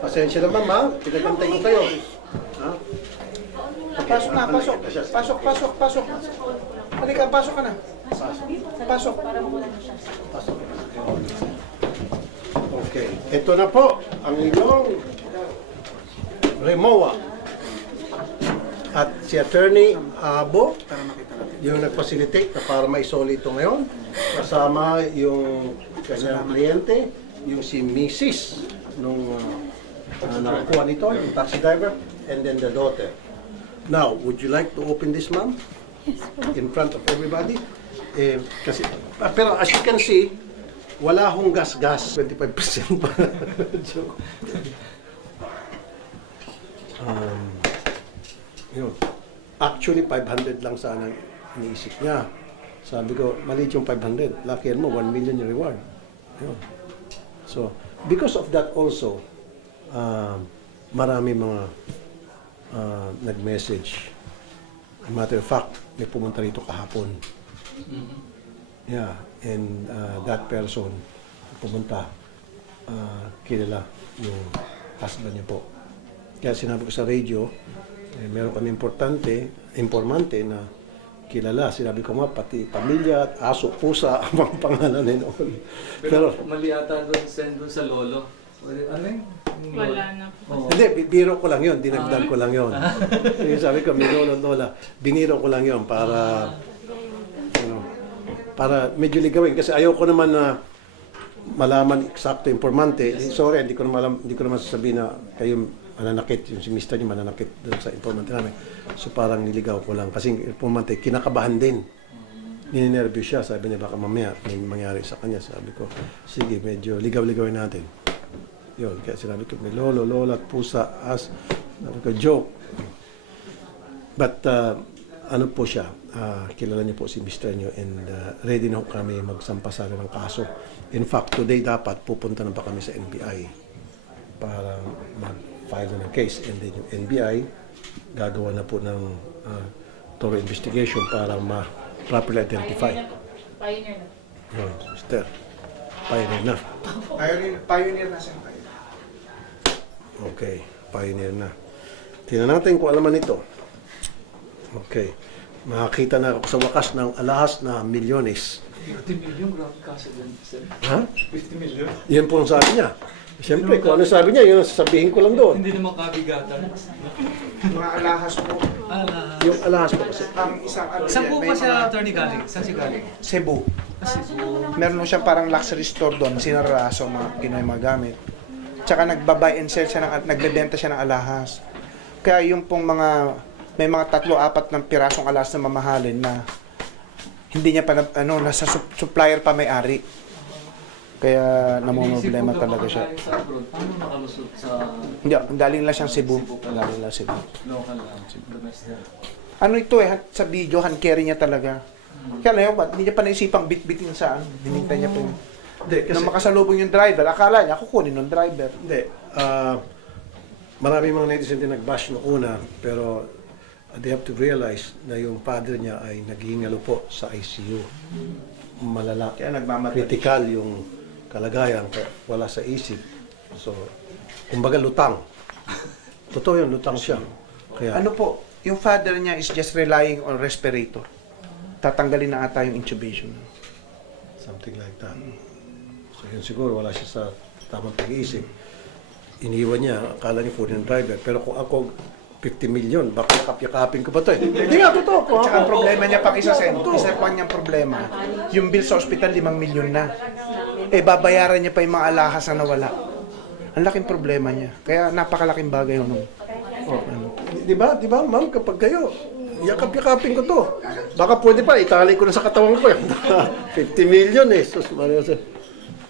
Pasensya naman, ma. Pinagantay ko kayo. Ha? Pasok na, pasok. Pasok, pasok, pasok. Halika, pasok ka na. Pasok. Pasok. Okay. Ito na po ang inyong Remoa. At si Attorney Abo, yung nag-facilitate na para maisoli ito ngayon. Kasama yung kanyang kliyente, yung si Mrs. nung uh, nakakuha nito, yung taxi driver, and then the daughter. Now, would you like to open this, ma'am? In front of everybody? Eh, kasi, ah, pero as you can see, wala hong gas-gas. 25% pa. Joke. um, yun. Actually, 500 lang sana ang iniisip niya. Sabi ko, maliit yung 500. Lucky mo, 1 million yung reward. Yun. So, because of that also, um, marami mga uh, nag-message. Matter of fact, may pumunta rito kahapon. Yeah, and uh, that person pumunta, uh, kilala yung husband niya po. Kaya sinabi ko sa radio, eh, meron kami importante, informante na kilala. Sinabi ko nga, pati pamilya at aso, pusa ang mga pangalan na noon. Pero, Pero, mali ata doon send doon sa lolo. Ano yun? Lolo? Wala na po. Oo. hindi, bi- biro ko lang yun, dinagdag ko lang yun. Yung sabi ko, may lolo lola, biniro ko lang yun para, ano, para medyo ligawin. Kasi ayaw ko naman na malaman eksakto informante. Eh, Sorry, hindi ko naman alam, hindi ko naman sasabihin na kayo mananakit, yung si Mr. niyo mananakit doon sa informante namin. So parang niligaw ko lang. Kasi yung informante, kinakabahan din. Ninenervyo siya. Sabi niya, baka mamaya may mangyari sa kanya. Sabi ko, sige, medyo ligaw-ligawin natin. Yun, kaya sinabi ko, may lolo, lola, at pusa, as, sabi ko, joke. But, uh, ano po siya, ah, kilala niyo po si Mr. niyo and uh, ready na kami magsampasara ng kaso. In fact, today dapat pupunta na pa kami sa NBI para mag-file na ng case. And then yung NBI, gagawa na po ng ah, thorough investigation para ma-properly identify. Pioneer na. Yun, Mr. Pioneer na. Pioneer, pioneer na siya. Okay, pioneer na. Tingnan natin kung alaman ito. Okay. Makakita na ako sa wakas ng alahas na milyones. 50 million, grabe kaso din. sir. Ha? 50 million? Yan po ang sabi niya. Siyempre, kung ano sabi niya, yun ang sasabihin ko lang doon. Hindi naman kabigatan. Mga alahas po. Ala. Yung alahas po kasi. Ang isang ano Saan yan, po pa siya attorney galing? Saan siya galing? Cebu. Ah, Cebu. Meron mo siyang parang luxury store doon, sinaraso mga Pinoy mga gamit. Tsaka nagba-buy and sell siya ng nagbebenta siya ng alahas. Kaya yung pong mga may mga tatlo apat ng pirasong alahas na mamahalin na hindi niya pa na- ano nasa sup- supplier pa may-ari. Kaya ko talaga siya. paano nakalusot sa Hindi, galing lang siyang Cebu. Galing lang Cebu. local lang, domestic? Ano ito eh, sa video, hand carry niya talaga. Kaya na yun, hindi niya pa naisipang bit-bitin sa ano. Hinintay niya pa yung... Hindi, kasi, Nang makasalubong yung driver, akala niya kukunin ng driver. hindi. ah, marami mga netizen din nag-bash noong una, pero they have to realize na yung father niya ay naghihingalo po sa ICU. Malala. Kaya nagmamadali. critical yung kalagayan, kaya wala sa isip. So, kumbaga lutang. Totoo yun, lutang siya. Kaya, Ano po, yung father niya is just relying on respirator. Tatanggalin na ata yung intubation. something like that. So, yun siguro, wala siya sa tamang pag-iisip. Iniwan niya, akala niya ng driver. Pero kung ako, 50 million, baka yakap-yakapin ko pa to eh. Hindi nga, totoo ko. At saka ang problema niya pang isa, Sen, isa pa niyang problema, yung bill sa ospital, 5 milyon na. Eh, babayaran niya pa yung mga alahas na nawala. Ang laking problema niya. Kaya napakalaking bagay yun. Oh, di ba, di ba, ma'am, kapag kayo, yakap-yakapin ko to. Baka pwede pa, itali ko na sa katawan ko. 50 million eh. Sus, Mario.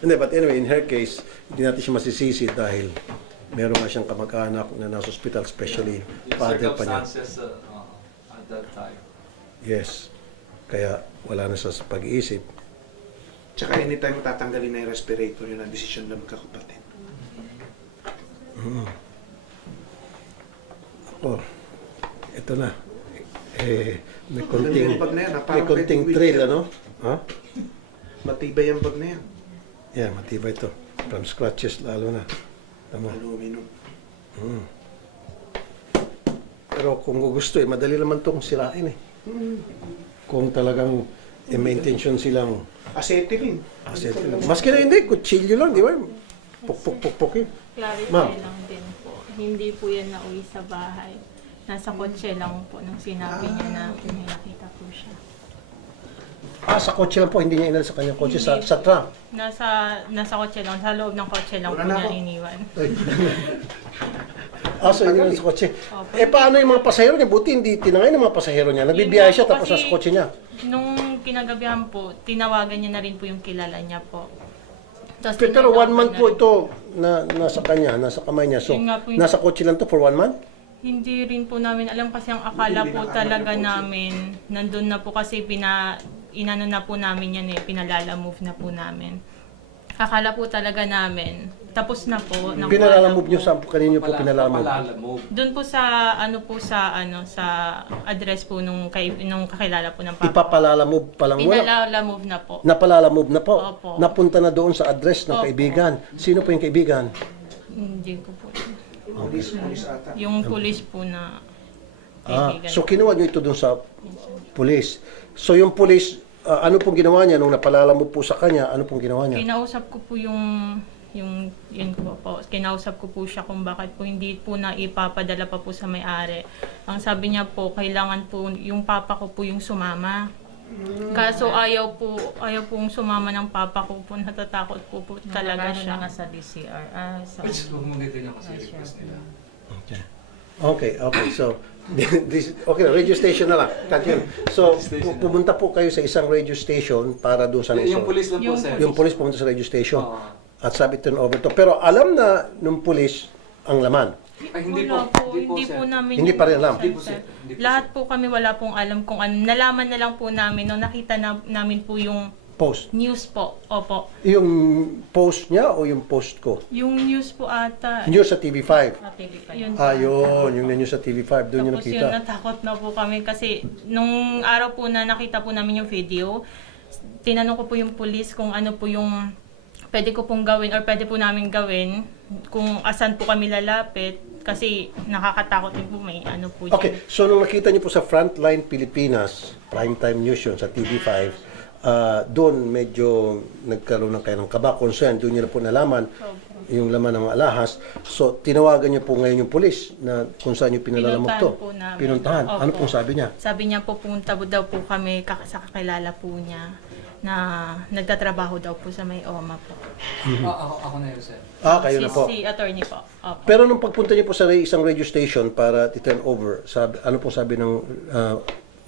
Hindi, but anyway, in her case, hindi natin siya masisisi dahil meron nga siyang kamag-anak na nasa hospital, especially father pa niya. circumstances uh, uh, at that time. Yes. Kaya wala na sa pag-iisip. Tsaka anytime tatanggalin na yung respirator, yun ang desisyon ng magkakapatid. Oh, ito na. Eh, may konting, bag na yan, ha? may Parang konting pwedeng wheelchair. ano? Ha? Matibay ang bag na yan. Yeah, matibay ito. From scratches lalo na. Tama. Aluminum. Pero kung gusto eh, madali naman itong sirain eh. Kung talagang eh, may intention silang Acetylene. asset. Maski na hindi, kutsilyo lang, di ba? Puk, puk, puk, puk eh. Clarify Ma'am. lang din po. Hindi po yan nauwi sa bahay. Nasa kotse lang po nung sinabi niya na may nakita po siya. Ah, sa kotse lang po, hindi niya inal sa kanyang kotse, sa, Hindi. sa trunk. Nasa nasa kotse lang, sa loob ng kotse lang Wala po na niya ako. iniwan. Ah, so iniwan sa kotse. Opo. Eh, paano yung mga pasahero niya? Buti hindi tinangay ng mga pasahero niya. Nabibiyahe siya tapos kasi- nasa kotse niya. Nung kinagabihan po, tinawagan niya na rin po yung kilala niya po. Tapos Pero, tinanong one month na po ito na nasa kanya, nasa kamay niya. So, Yun nga po yun. nasa kotse lang to for one month? Hindi rin po namin alam kasi ang akala po talaga namin, nandun na po kasi pina, inano na po namin yan eh, pinalala move na po namin. Akala po talaga namin, tapos na po. nakuha Pinalalamove na niyo po. sa kanino po pinalalamove? Palalamove. Doon po sa ano po sa ano sa address po nung kay nung kakilala po ng papa. Ipapalalamove pa lang. Wala. Pinalala move na po. Napalalamove na po. Opo. Napunta na doon sa address ng Opo. kaibigan. Sino po yung kaibigan? Hindi ko po. Police, police ata. Yung police po na Ah, kaibigan. so kinuha niyo ito doon sa police. So yung police, ah, ano pong ginawa niya nung napalalamove po sa kanya? Ano pong ginawa niya? Kinausap ko po yung yung yun ko po. Kinausap ko po siya kung bakit po hindi po na ipapadala pa po sa may-ari. Ang sabi niya po, kailangan po yung papa ko po yung sumama. Kaso ayaw po, ayaw pong sumama ng papa ko po, natatakot po, po talaga siya. na nga sa DCR. Ah, sa... Huwag mo ganyan kasi request nila. Okay. Okay, okay. So, this, okay, radio station na lang. Yun. So, pu- pumunta po kayo sa isang radio station para doon sa Yung police lang po, Yung sir. Yung police pumunta sa radio station. Oo. At sabi turn over to. Pero alam na nung police ang laman. Ay, hindi wala po. po, hindi sir. po namin Hindi pa rin alam. sir. Hindi po, sir. Hindi po, Lahat po kami wala pong alam kung ano. Nalaman na lang po namin nung nakita na, namin po yung Post. news po. Opo. Yung post niya o yung post ko? Yung news po ata. News sa TV5. Yun Ah, yun. Yung news sa TV5. Doon yung Tapos yun, nakita. natakot na po kami kasi nung araw po na nakita po namin yung video, tinanong ko po yung police kung ano po yung pwede ko pong gawin or pwede po namin gawin kung asan po kami lalapit kasi nakakatakot din po may ano po dyan. Okay, so nung nakita niyo po sa Frontline Pilipinas, primetime news yun sa TV5, ah, doon medyo nagkaroon ng kayo ng kaba, concern, doon niyo na po nalaman yung laman ng alahas. So, tinawagan niyo po ngayon yung polis na kung saan niyo pinalalamog to. Pinuntahan po namin. Pinuntahan. Opo. Ano pong sabi niya? Sabi niya po punta po daw po kami kak- sa kakilala po niya na nagtatrabaho daw po sa may OMA po. Ah, ako, ako na yun, sir. Ah, kayo si, na po. Si attorney po. Opo. Pero nung pagpunta niyo po sa isang radio station para i-turn over, sabi, ano pong sabi ng ah,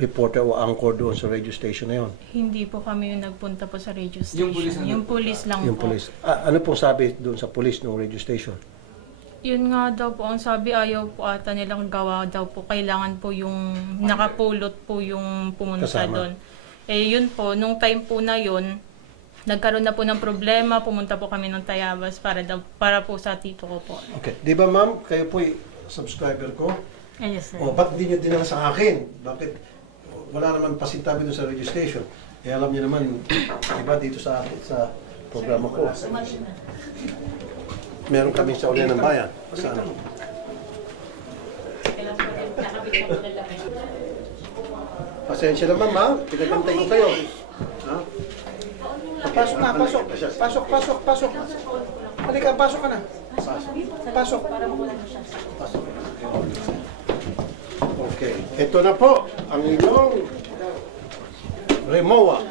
reporter o anchor doon sa radio station na yon? Hindi po kami yung nagpunta po sa radio station. Yung police ang Yung nagpunta. police lang Yung po. police. Ah, ano pong sabi doon sa police ng radio station? Yun nga daw po, ang sabi ayaw po ata nilang gawa daw po. Kailangan po yung nakapulot po yung pumunta Kasama. doon. Eh yun po, nung time po na yun, nagkaroon na po ng problema, pumunta po kami ng Tayabas para daw, para po sa tito ko po. Okay. Di ba ma'am, kayo po subscriber ko? Yes, sir. O, ba't di nyo dinala sa akin? Bakit wala naman pasintabi doon sa radio station? Eh, alam niyo naman, di ba, dito sa sa programa ko, meron kami sa ulian ng bayan. Sana. Pasensya naman, ma'am. Pinagantay ko kayo. Ha? Pasok na, pasok. Pasok, pasok, pasok. Halika, pasok ka na. Pasok. Pasok. Okay. Ito na po ang inyong Remoa.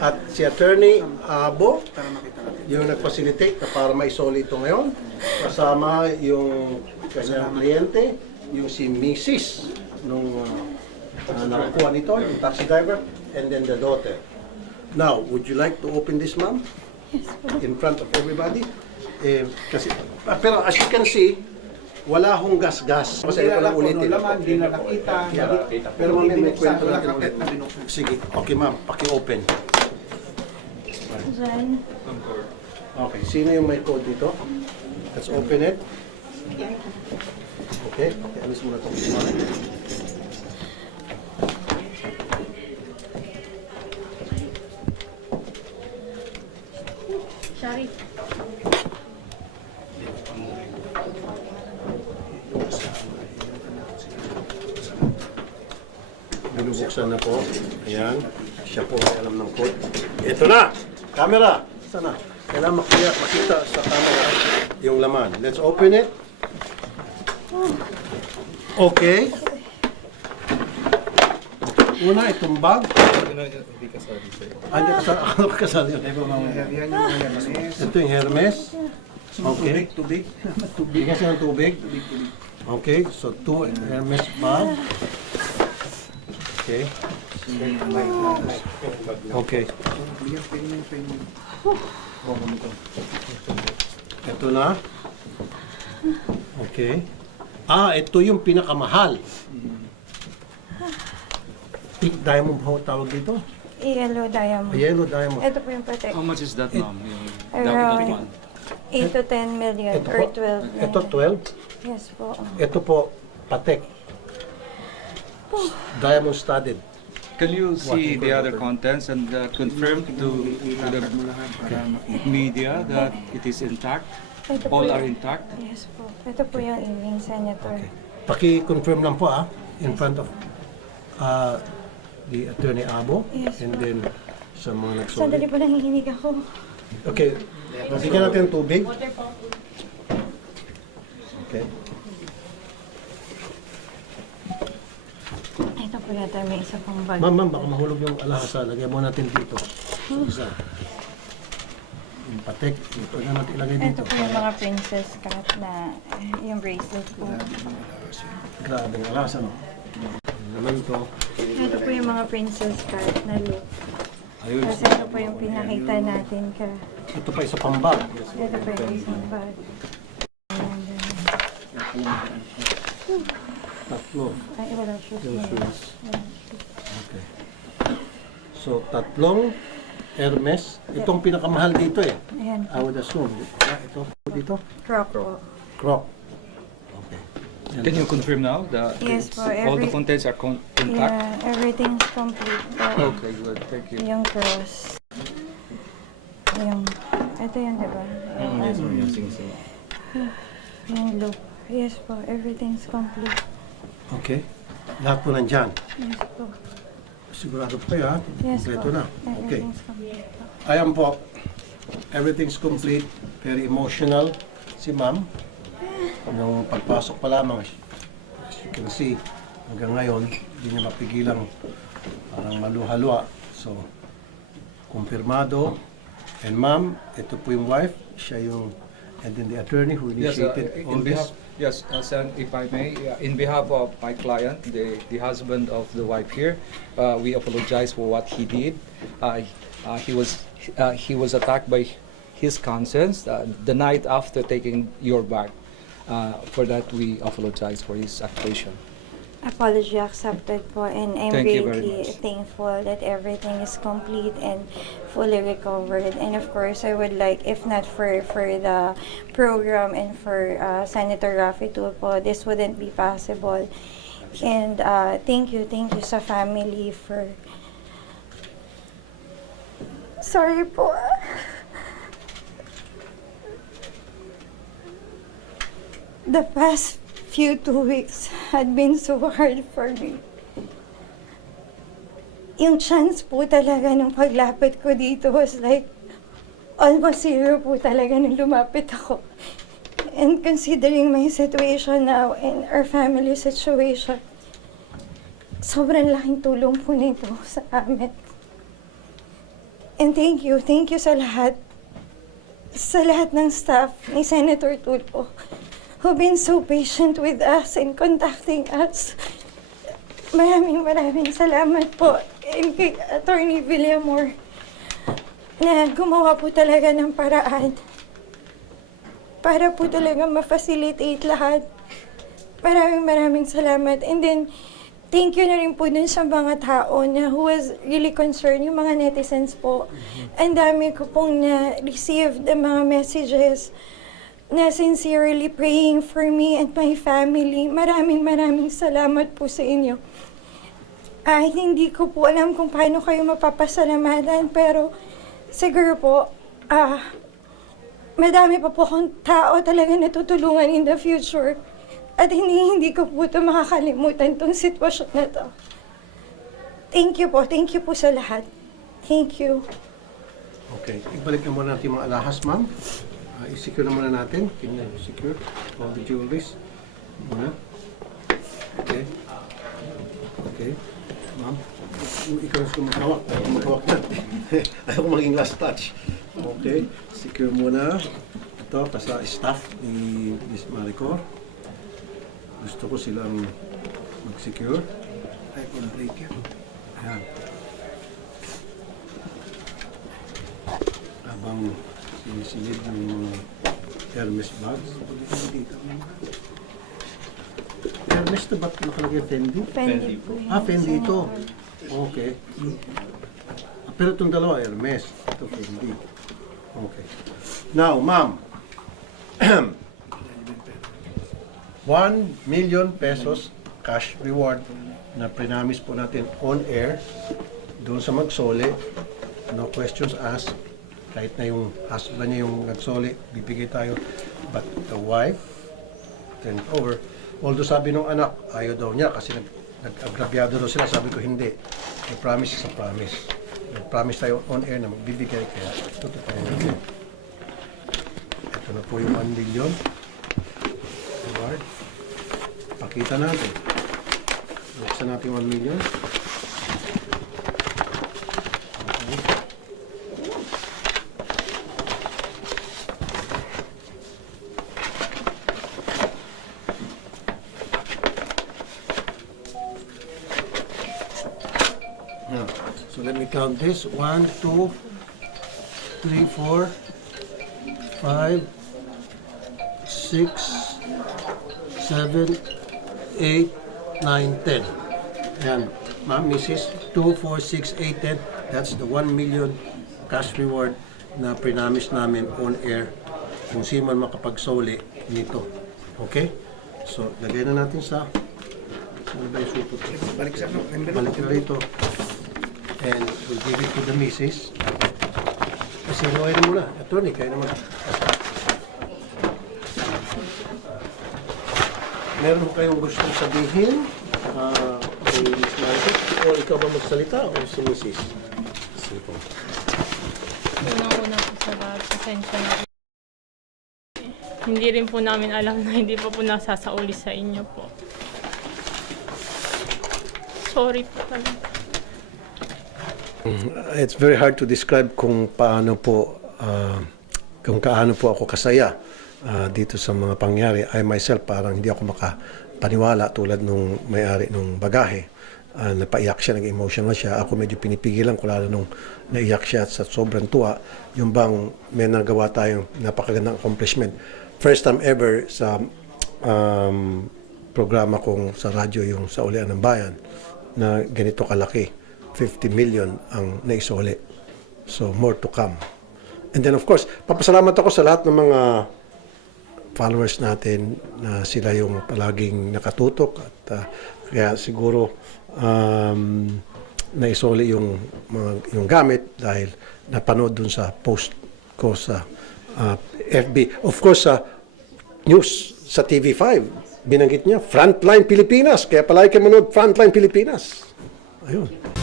At si Attorney Abo, Para makita natin. yung nag-facilitate na para maisoli ito ngayon. Kasama yung kanyang kliyente, yung si Mrs. nung uh, uh, nakakuha nito, yung taxi driver, and then the daughter. Now, would you like to open this, ma'am? In front of everybody? Eh, kasi, ah, pero as you can see, wala hong gas-gas. Kasi Hindi ko na lang ulitin. laman, hindi na nakita. hindi- Pero may binuksan, kwento natin kapit ulit. Sige, okay ma'am, paki-open. Okay, sino yung may code dito? Let's open it. Okay, okay, alis muna itong ma'am. Shari. Buksan na po. Ayan. Siya po ay alam ng code. Ito na! Camera! Sana. Kailangan makita, makita sa camera yung laman. Let's open it. Okay. Una, itong bag. Ah, hindi kasali. Ano kasali yun? Yan yung Hermes. Ito yung Hermes. Okay. Tubig. Bigyan siya ng tubig. Okay, so two Hermes bag. Okay. Okay. Ito na. Okay. Ah, ito yung pinakamahal. Pink diamond ang tawag dito? Yellow diamond. Yellow diamond. Ito po yung protect. How much is that, ma'am? Yung Around dominant one? 8 to 10 million Ito or po. 12 million. Ito 12. Yes po. Ito po, patek. Diamond studded. Can you see the other contents and uh, confirm to, to the media that it is intact? Ito po All are intact? Yes po. Ito po yung evening senator. Paki-confirm lang po ah, in front of uh, the Attorney Abo Yes, and po. then sa mga Sandali nagsulit. po nanginginig ako. Okay, bigyan natin ng tubig. Okay. Ito po yata may isa pang bag. Ma'am, ma'am, baka mahulog yung alahasa. Lagyan mo natin dito. Isa. Yung patek, ito na natin ilagay dito. Ito po yung mga princess cut na yung bracelet po. Grabe ang alahasa, no? Naman to. Ito po yung mga princess cut na look. Ayun. Kasi ito po yung pinakita natin ka. Ito pa isa pang bag. Ito po yung isang bag. And, Tatlo. ay, wala shoes Yung shoes. Okay. So, tatlong Hermes. Itong pinakamahal dito eh. Ayan, I would assume. Ah, ito dito. crop. Croc. Okay. Yan. Can you confirm now that Yes it's- all the every- contents are con- intact? Yeah, everything's complete po. Okay, good. Thank you. Yung cross. Yung, ito yun, di ba? Yung, ano, yung loop. Yes po, everything's complete. Okay. Lahat po nandyan. Yes po. Sigurado po kayo ha? Yes Kompleto po. na. Okay. Everything's complete po. Ayan po. Everything's complete. Very emotional. Si ma'am. Nung pagpasok pa lamang, as you can see, hanggang ngayon, hindi niya mapigilang parang maluhalwa. So, kumpirmado. And ma'am, ito po yung wife. Siya yung, and then the attorney who Yes, uh, initiated all in this. behalf, yes, uh, Sen, if I may, uh, in behalf of my client, the, the husband of the wife here, uh, we apologize for what he did. Uh, uh, he was uh, he was attacked by his conscience uh, the night after taking your bag. Uh, for that, we apologize for his accusation. Apology accepted po and I'm Thank you very really much. thankful that everything is complete and fully recovered. And of course, I would like, if not for, for the program and for uh, Senator Rafi Tulfo, this wouldn't be possible. And uh, thank you, thank you sa family for... Sorry po. The past few two weeks had been so hard for me. Yung chance po talaga nung paglapit ko dito was like almost zero po talaga nung lumapit ako. And considering my situation now and our family situation, sobrang laking tulong po nito sa amin. And thank you, thank you sa lahat. Sa lahat ng staff ni Senator Tulfo who've been so patient with us in contacting us. Maraming maraming salamat po and kay Attorney Villamor na gumawa po talaga ng paraan para po talaga ma-facilitate lahat. Maraming maraming salamat. And then, thank you na rin po dun sa mga tao na who was really concerned, yung mga netizens po. Ang dami ko pong na-receive the mga messages na sincerely praying for me and my family. Maraming maraming salamat po sa inyo. Ay, hindi ko po alam kung paano kayo mapapasalamatan, pero siguro po, ah, madami pa po akong tao talaga na tutulungan in the future. At hindi, hindi ko po ito makakalimutan tong sitwasyon na to. Thank you po. Thank you po sa lahat. Thank you. Okay. Ibalik na muna natin yung mga alahas, ma'am. Uh, i-secure na muna natin. Can you secure all the jewelries? Muna. Okay. Okay. Ma'am. Ikaw na ko magkawak na. Ayaw maging last touch. Okay. Secure muna. Ito, sa staff ni Miss Maricor. Gusto ko silang mag-secure. Ay, kung break yan. Ayan. Habang sinisilid yung mga Hermes bags. Hermes to ba't nakalagay Fendi? Fendi po. Ah, Fendi ito. Okay. Ah, Pero itong dalawa, Hermes. Ito Fendi. Okay. Now, ma'am. 1 million pesos cash reward na prinamis po natin on air doon sa magsoli. No questions asked. Kahit na yung husband niya yung nagsoli, bibigay tayo. But the wife, turned over. Although sabi nung anak, ayaw daw niya kasi nag, nag-agrabyado daw sila. Sabi ko, hindi. The promise is a promise. Nag-promise tayo on air na magbibigay kaya totoo natin. Ito na po yung 1 million. Reward. Pakita natin. Buksan natin 1 million. Okay. Now, so let me count this. One, two, three, four, five, six, seven, eight, nine, ten. Ayan, ma'am, Mrs. 2, 4, 6, 8, 10. That's the 1 million cash reward na prinamis namin on air kung sino man makapagsoli nito. Okay? So, lagay na natin sa ano ba yung supot? Balik sa ano. Balik na rito. And we'll give it to the missus. Kasi inuwi na muna. Attorney, kayo naman. Meron mo kayong gustong sabihin ah, kay Miss Maricel? O ikaw ba magsalita o si Mrs.? Sige po. Unang-una po sa lahat, pasensya na po. Hindi rin po namin alam na hindi pa po nasasauli sa inyo po. Sorry po talaga. It's very hard to describe kung paano po ah, kung kaano po ako kasaya ah, dito sa mga pangyari. I myself parang hindi ako makapaniwala tulad nung may-ari nung bagahe. Ah, napaiyak siya, nag-emotional siya. Ako medyo pinipigilan ko lalo nung naiyak siya sa sobrang tuwa. Yung bang may nagawa tayong napakagandang accomplishment. First time ever sa um, programa kong sa radyo yung sa Ulian ng Bayan na ganito kalaki. 50 million ang naisuli. So, more to come. And then, of course, papasalamat ako sa lahat ng mga followers natin na sila yung palaging nakatutok at ah, kaya siguro um, naisuli yung mga, yung gamit dahil napanood dun sa post ko sa ah, FB. Of course, sa news sa TV5, binanggit niya, Frontline Pilipinas. Kaya palagi kayo manood Frontline Pilipinas. Ayun.